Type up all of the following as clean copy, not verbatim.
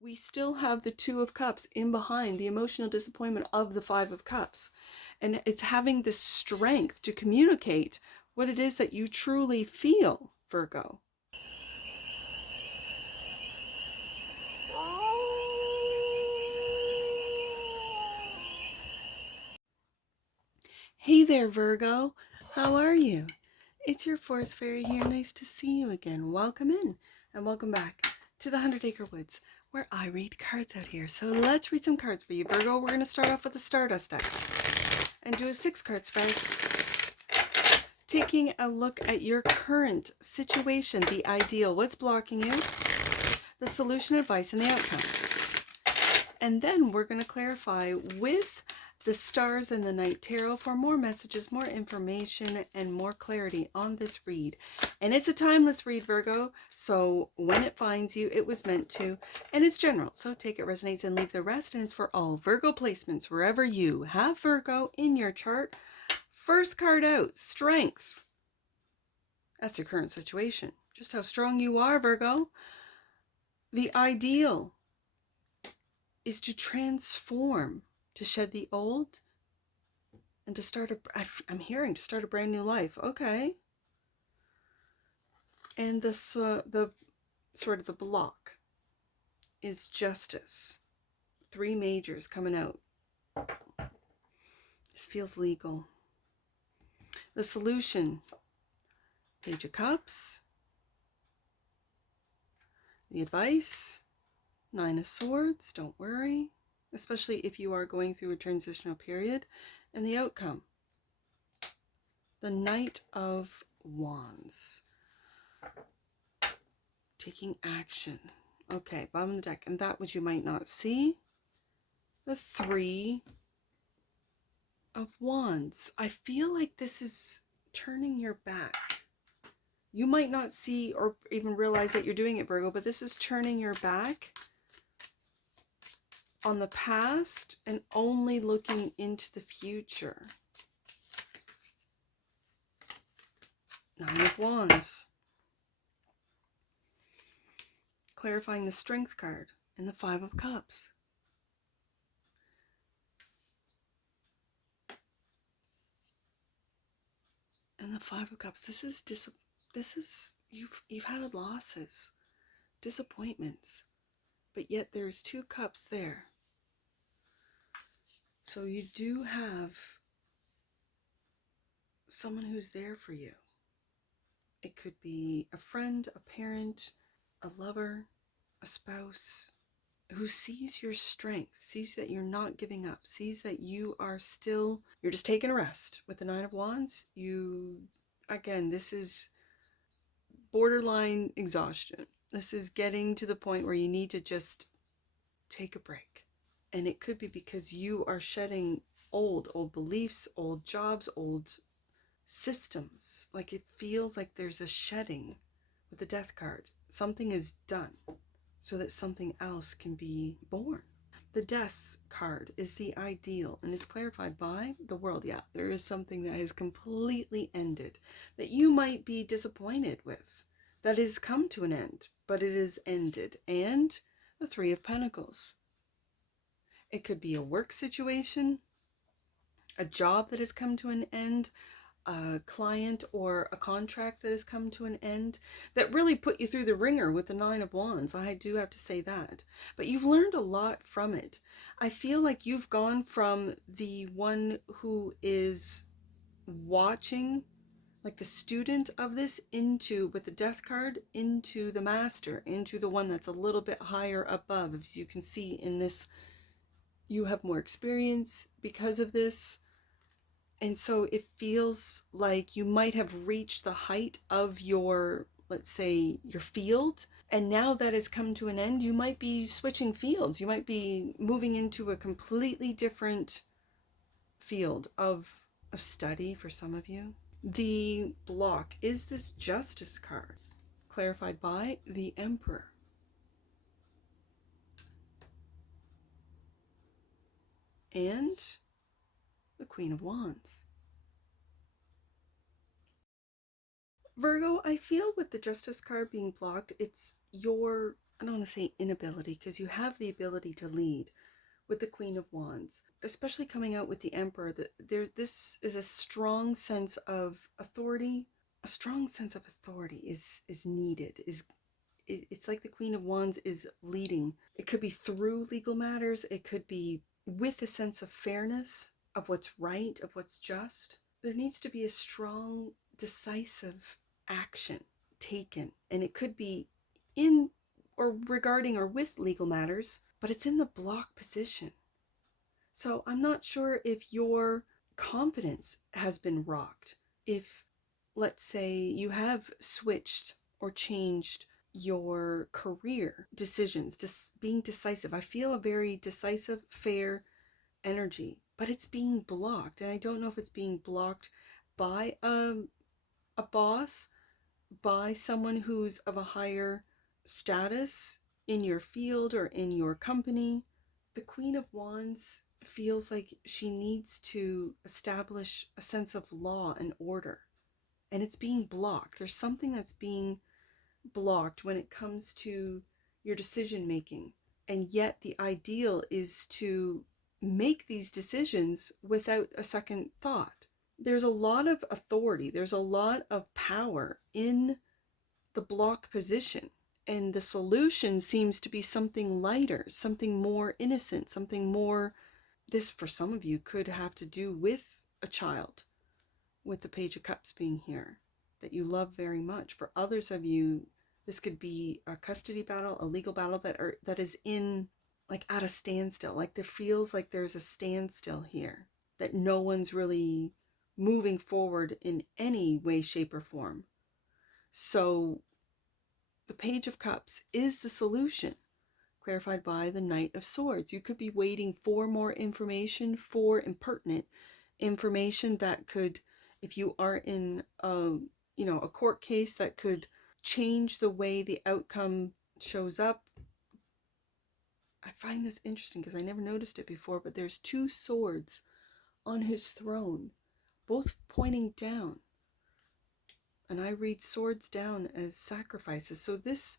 we still have the Two of Cups in behind the emotional disappointment of the Five of Cups. And it's having the strength to communicate what it is that you truly feel, Virgo. Hey there, Virgo. How are you? It's your Forest Fairy here. Nice to see you again. Welcome in and welcome back to the 100 Acre Woods, where I read cards out here. So let's read some cards for you, Virgo. We're going to start off with the Stardust deck and do a 6-card spread, taking a look at your current situation, the ideal, what's blocking you, the solution, advice, and the outcome. And then we're going to clarify with the Stars and the Night Tarot for more messages, more information, and more clarity on this read. And it's a timeless read, Virgo, so when it finds you, it was meant to, and it's general, so take it, resonates, and leave the rest. And it's for all Virgo placements, wherever you have Virgo in your chart. First card out, Strength. That's your current situation. Just how strong you are, Virgo. The ideal is to transform, to shed the old, and to start I'm hearing to start a brand new life. Okay. And the sort of the block is Justice. 3 majors coming out. This feels legal. The solution, Page of Cups. The advice, 9 of Swords. Don't worry, especially if you are going through a transitional period. And the outcome, the Knight of Wands. Taking action. Okay, bottom of the deck. And that which you might not see, the 3 of Wands. I feel like this is turning your back. You might not see or even realize that you're doing it, Virgo, but this is turning your back on the past and only looking into the future. 9 of Wands. Clarifying the Strength card and the 5 of Cups. And the 5 of Cups. This is you've had losses, disappointments, but yet there's 2 cups there. So you do have someone who's there for you. It could be a friend, a parent, a lover, a spouse who sees your strength, sees that you're not giving up, sees that you are still, you're just taking a rest. With the 9 of Wands, again, this is borderline exhaustion. This is getting to the point where you need to just take a break. And it could be because you are shedding old beliefs, old jobs, old systems. Like it feels like there's a shedding with the Death card. Something is done so that something else can be born. The Death card is the ideal, and it's clarified by the World. Yeah, there is something that has completely ended that you might be disappointed with, that has come to an end, but it is ended. And the 3 of Pentacles. It could be a work situation, a job that has come to an end, a client or a contract that has come to an end that really put you through the ringer with the 9 of Wands. I do have to say that. But you've learned a lot from it. I feel like you've gone from the one who is watching, like the student of this, into, with the Death card, into the master, into the one that's a little bit higher above. As you can see in this, you have more experience because of this. And so it feels like you might have reached the height of your, let's say, your field. And now that has come to an end, you might be switching fields. You might be moving into a completely different field of study for some of you. The block is this Justice card, clarified by the Emperor. And the Queen of Wands. Virgo, I feel with the Justice card being blocked, it's your I don't want to say inability, because you have the ability to lead with the Queen of Wands, especially coming out with the Emperor. This is a strong sense of authority. A strong sense of authority is needed. It's like the Queen of Wands is leading. It could be through legal matters. It could be with a sense of fairness, of what's right, of what's just. There needs to be a strong, decisive action taken, and it could be in or regarding or with legal matters, but it's in the block position. So I'm not sure if your confidence has been rocked. If, let's say, you have switched or changed your career decisions, being decisive. I feel a very decisive, fair energy, but it's being blocked. And I don't know if it's being blocked by a boss, by someone who's of a higher status in your field or in your company. The Queen of Wands feels like she needs to establish a sense of law and order, and it's being blocked. There's something that's being blocked when it comes to your decision making, and yet the ideal is to make these decisions without a second thought. There's a lot of authority, there's a lot of power in the block position, and the solution seems to be something lighter, something more innocent, something more. This, for some of you, could have to do with a child, with the Page of Cups being here, that you love very much. For others of you, this could be a custody battle, a legal battle that is in, like, at a standstill. Like, there feels like there's a standstill here, that no one's really moving forward in any way, shape, or form. So the Page of Cups is the solution, clarified by the Knight of Swords. You could be waiting for more information, for impertinent information that could, if you are in a court case, that could change the way the outcome shows up. I find this interesting because I never noticed it before, but there's two swords on his throne, both pointing down. And I read swords down as sacrifices. So this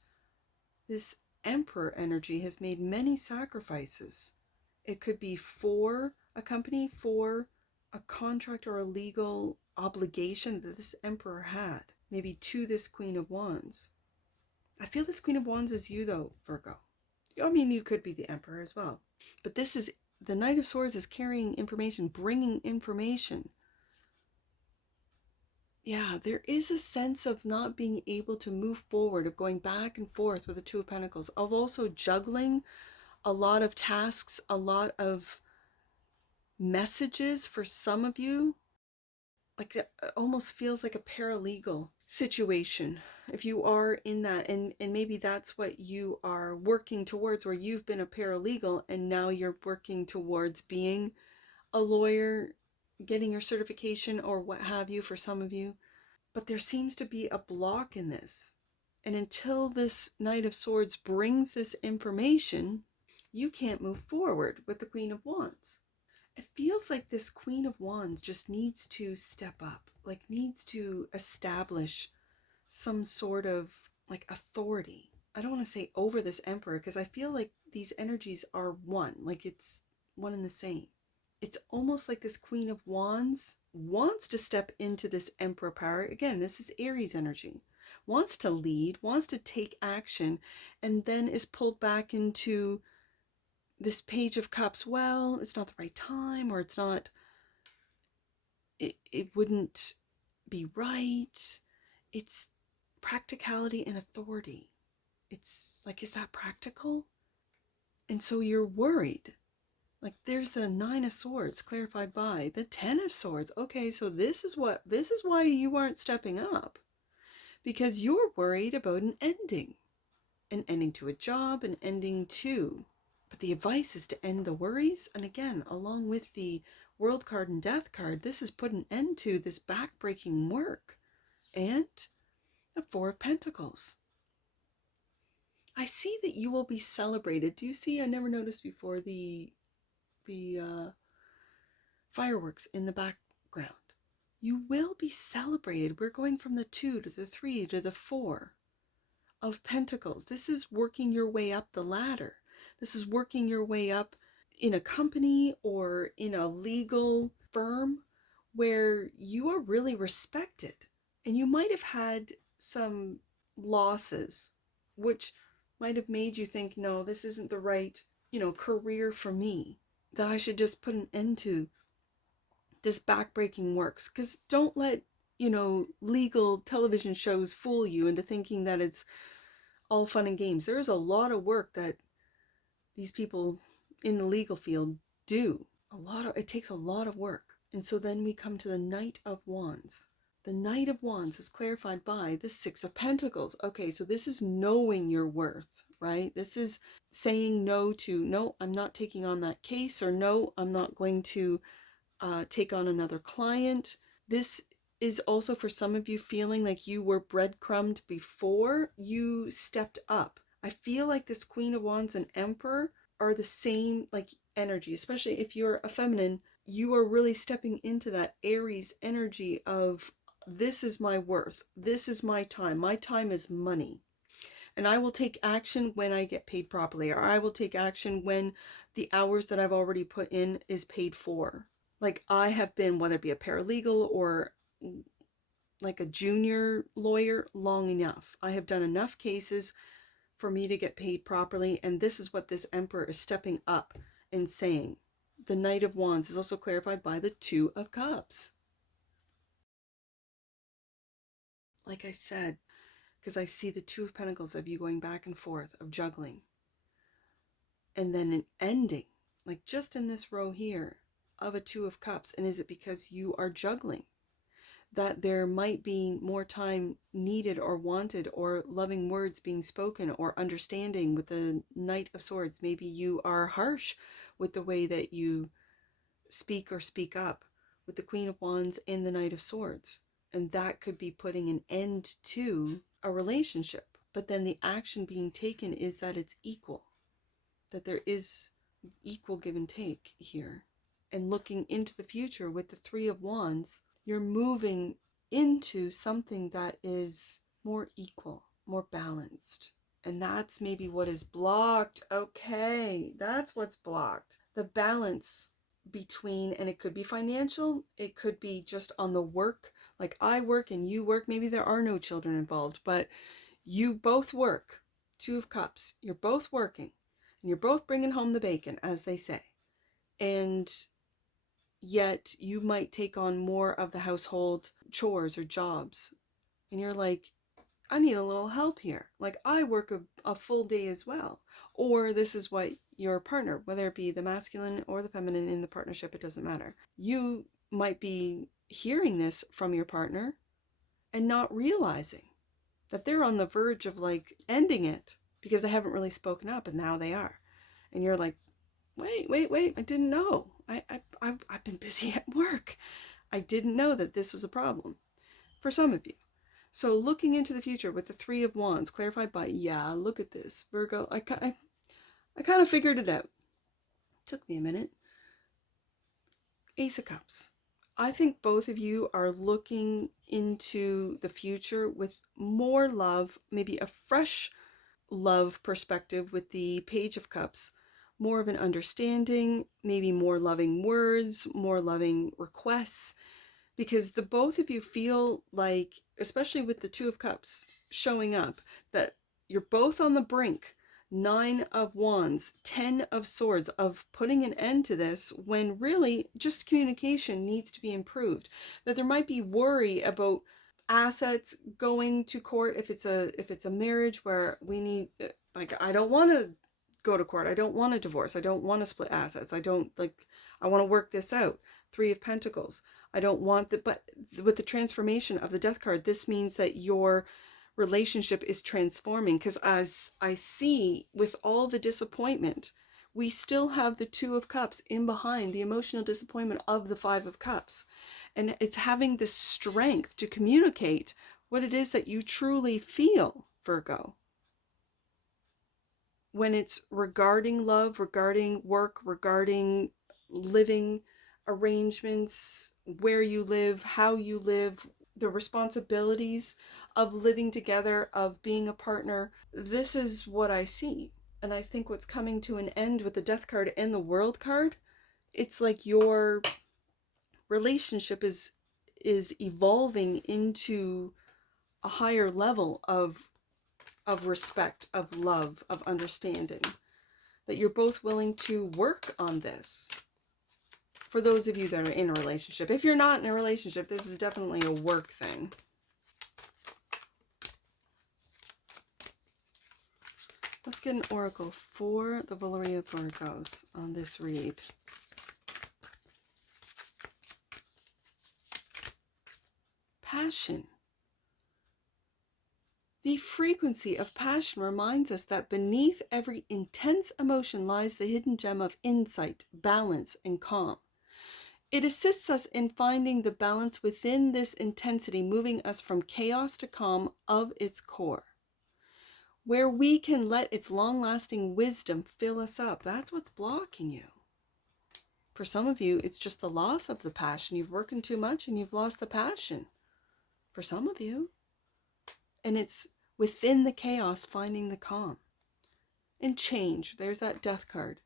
Emperor energy has made many sacrifices. It could be for a company, for a contract or a legal obligation that this Emperor had, maybe to this Queen of Wands. I feel this Queen of Wands is you, though, Virgo. I mean, you could be the Emperor as well. But this is, the Knight of Swords is carrying information, bringing information. Yeah, there is a sense of not being able to move forward, of going back and forth with the Two of Pentacles, of also juggling a lot of tasks, a lot of messages for some of you. Like, it almost feels like a paralegal situation if you are in that, and maybe that's what you are working towards, where you've been a paralegal and now you're working towards being a lawyer, getting your certification or what have you for some of you. But there seems to be a block in this, and until this Knight of Swords brings this information, you can't move forward with the Queen of Wands. It feels like this Queen of Wands just needs to step up, like needs to establish some sort of, like, authority. I don't want to say over this Emperor, because I feel like these energies are one, like it's one and the same. It's almost like this Queen of Wands wants to step into this Emperor power. Again, this is Aries energy. Wants to lead, wants to take action, and then is pulled back into this Page of Cups. Well, it's not the right time, or it's not, it wouldn't be right. It's practicality and authority. It's like, is that practical? And so you're worried. Like, there's the Nine of Swords clarified by the Ten of Swords. Okay, so this is why you aren't stepping up, because you're worried about an ending to a job, an ending to. But the advice is to end the worries. And again, along with the World card and Death card, this has put an end to this backbreaking work. And the Four of Pentacles. I see that you will be celebrated. Do you see? I never noticed before the fireworks in the background. You will be celebrated. We're going from the 2 to the 3 to the 4. of Pentacles. This is working your way up the ladder. This is working your way up in a company or in a legal firm where you are really respected. And you might have had some losses, which might have made you think, no, this isn't the right, career for me, that I should just put an end to this backbreaking works. Because don't let, legal television shows fool you into thinking that it's all fun and games. There is a lot of work that these people in the legal field do. It takes a lot of work. And so then we come to the Knight of Wands. The Knight of Wands is clarified by the Six of Pentacles. Okay, so this is knowing your worth, right? This is saying no to, no, I'm not taking on that case, or no, I'm not going to take on another client. This is also for some of you feeling like you were breadcrumbed before you stepped up. I feel like this Queen of Wands and Emperor are the same like energy, especially if you're a feminine. You are really stepping into that Aries energy of, this is my worth. This is my time. My time is money. And I will take action when I get paid properly, or I will take action when the hours that I've already put in is paid for. Like I have been, whether it be a paralegal or like a junior lawyer, long enough. I have done enough cases for me to get paid properly. And this is what this Emperor is stepping up and saying. The Knight of Wands is also clarified by the Two of Cups. Like I said, because I see the Two of Pentacles of you going back and forth, of juggling. And then an ending, like just in this row here, of a Two of Cups. And is it because you are juggling? That there might be more time needed or wanted, or loving words being spoken, or understanding with the Knight of Swords. Maybe you are harsh with the way that you speak or speak up with the Queen of Wands and the Knight of Swords. And that could be putting an end to a relationship. But then the action being taken is that it's equal, that there is equal give and take here. And looking into the future with the Three of Wands, you're moving into something that is more equal, more balanced. And that's maybe what is blocked. Okay, that's what's blocked. The balance between, and it could be financial, it could be just on the work, like I work and you work. Maybe there are no children involved, but you both work. Two of Cups, you're both working, and you're both bringing home the bacon, as they say. And yet you might take on more of the household chores or jobs. And you're like, I need a little help here. Like I work a full day as well. Or this is what your partner, whether it be the masculine or the feminine in the partnership, it doesn't matter. You might be hearing this from your partner and not realizing that they're on the verge of like ending it because they haven't really spoken up, and now they are. And you're like, wait, I didn't know. I've been busy at work. I didn't know that this was a problem for some of you. So looking into the future with the Three of Wands, clarified by, yeah, look at this, Virgo. I kind of figured it out. Took me a minute. Ace of Cups. I think both of you are looking into the future with more love, maybe a fresh love perspective with the Page of Cups. More of an understanding, maybe more loving words, more loving requests, because the both of you feel like, especially with the Two of Cups showing up, that you're both on the brink. Nine of Wands, 10 of Swords, of putting an end to this, when really just communication needs to be improved. That there might be worry about assets going to court if it's a marriage where we need, like, I don't want to go to court. I don't want a divorce. I don't want to split assets. I want to work this out. Three of Pentacles. I don't want that, but with the transformation of the Death card, this means that your relationship is transforming, because as I see with all the disappointment, we still have the Two of Cups in behind the emotional disappointment of the Five of Cups. And it's having the strength to communicate what it is that you truly feel, Virgo. When it's regarding love, regarding work, regarding living arrangements, where you live, how you live, the responsibilities of living together, of being a partner. This is what I see. And I think what's coming to an end with the Death card and the World card, it's like your relationship is evolving into a higher level of respect, of love, of understanding. That you're both willing to work on this. For those of you that are in a relationship. If you're not in a relationship, this is definitely a work thing. Let's get an oracle for the Valerie of Virgos on this read. Passion. The frequency of passion reminds us that beneath every intense emotion lies the hidden gem of insight, balance, and calm. It assists us in finding the balance within this intensity, moving us from chaos to calm of its core, where we can let its long-lasting wisdom fill us up. That's what's blocking you. For some of you, it's just the loss of the passion. You've worked too much and you've lost the passion. For some of you. And it's within the chaos, finding the calm. And change. There's that Death card.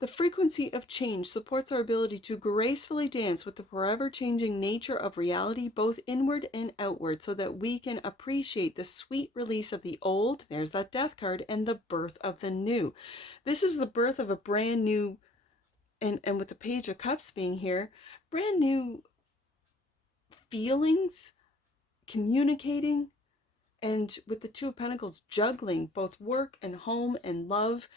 The frequency of change supports our ability to gracefully dance with the forever changing nature of reality, both inward and outward, so that we can appreciate the sweet release of the old, there's that Death card, and the birth of the new. This is the birth of a brand new, and with the Page of Cups being here, brand new feelings, communicating, and with the Two of Pentacles, juggling both work and home and love,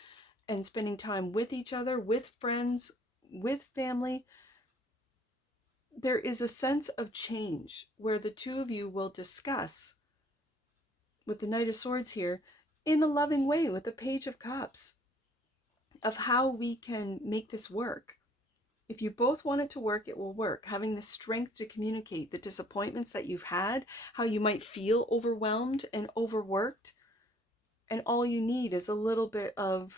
and spending time with each other, with friends, with family. There is a sense of change where the two of you will discuss, with the Knight of Swords here, in a loving way with the Page of Cups, of how we can make this work. If you both want it to work, it will work. Having the strength to communicate the disappointments that you've had, how you might feel overwhelmed and overworked, and all you need is a little bit of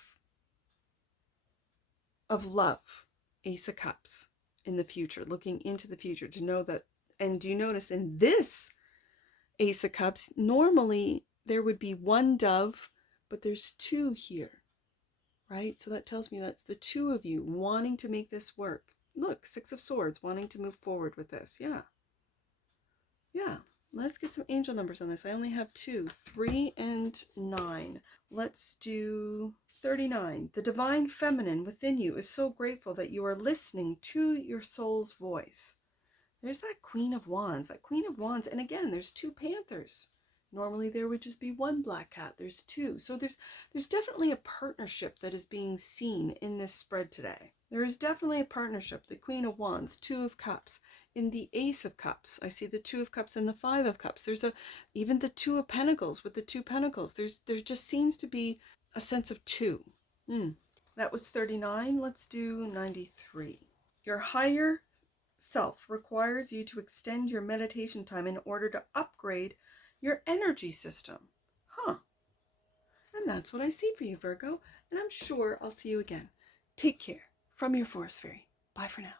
love. Ace of Cups in the future, looking into the future to know that. And do you notice in this Ace of Cups, normally there would be one dove, but there's two here, right? So that tells me that's the two of you wanting to make this work. Look, Six of Swords, wanting to move forward with this. Yeah. Let's get some angel numbers on this. I only have 2, 3 and 9. Let's do 39. The divine feminine within you is so grateful that you are listening to your soul's voice. There's that Queen of Wands. And again, there's 2 panthers. Normally there would just be one black cat. There's 2. So there's definitely a partnership that is being seen in this spread today. There is definitely a partnership. The Queen of Wands, 2 of Cups. In the Ace of Cups, I see the 2 of Cups and the 5 of Cups. There's even the 2 of Pentacles with the 2 Pentacles. There just seems to be a sense of 2. That was 39. Let's do 93. Your higher self requires you to extend your meditation time in order to upgrade your energy system. And that's what I see for you, Virgo. And I'm sure I'll see you again. Take care. From your Forest Fairy. Bye for now.